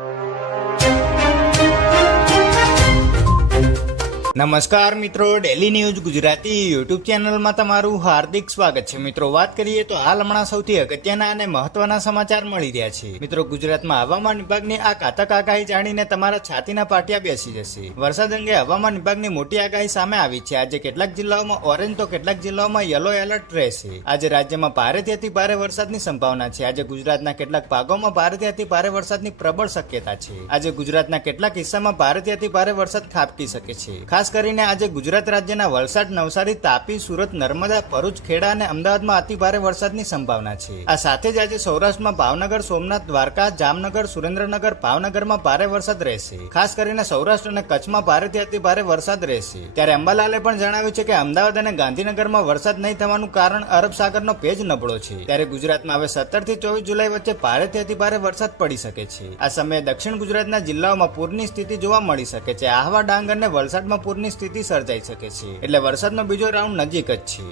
you. નમસ્કાર મિત્રો daily news Gujarati YouTube ચેનલમાં તમારું હાર્દિક સ્વાગત છે. મિત્રો, વાત કરીએ તો હાલ હમણાં સૌથી અગત્યના અને મહત્વના સમાચાર મળી રહ્યા છે. મિત્રો, ગુજરાતમાં હવામાન વિભાગની આ કાતક આગાહી જાણીને તમારા છાતીના પાટિયા બેસી જશે. વરસાદ અંગે હવામાન વિભાગની મોટી આગાહી સામે આવી છે. આજે કેટલાક જિલ્લાઓમાં ઓરેન્જ તો કેટલાક જિલ્લાઓમાં યલો એલર્ટ રહેશે. આજે રાજ્યમાં ભારેથી અતિ ભારે વરસાદની સંભાવના છે. આજે ગુજરાતના કેટલાક ભાગોમાં ભારેથી અતિ ભારે વરસાદની પ્રબળ શક્યતા છે. આજે ગુજરાતના કેટલાક હિસ્સામાં ભારેથી અતિ ભારે વરસાદ ખાબકી શકે છે. ખાસ કરીને આજે ગુજરાત રાજ્યના વલસાડ, નવસારી, તાપી, સુરત, નર્મદા, ભરૂચ, ખેડા અને અમદાવાદમાં અતિ ભારે વરસાદની સંભાવના છે. આ સાથે જ આજે સૌરાષ્ટ્રમાં ભાવનગર, સોમનાથ, દ્વારકા, જામનગર, સુરેન્દ્રનગર, ભાવનગરમાં ભારે વરસાદ રહેશે. ખાસ કરીને સૌરાષ્ટ્ર અને કચ્છમાં ભારેથી અતિ ભારે વરસાદ રહેશે. ત્યારે અંબાલાલે પણ જણાવ્યું છે કે અમદાવાદ અને ગાંધીનગરમાં વરસાદ નહીં થવાનું કારણ અરબ સાગરનો ભેજ નબળો છે. ત્યારે ગુજરાતમાં હવે સત્તરથી ચોવીસ જુલાઈ વચ્ચે ભારેથી અતિ ભારે વરસાદ પડી શકે છે. આ સમયે દક્ષિણ ગુજરાતના જિલ્લાઓમાં પૂરની સ્થિતિ જોવા મળી શકે છે. આહવા ડાંગ અને વલસાડમાં પૂરની સ્થિતિ સર્જાઈ શકે છે. એટલે વરસાદનો બીજો રાઉન્ડ નજીક જ છે.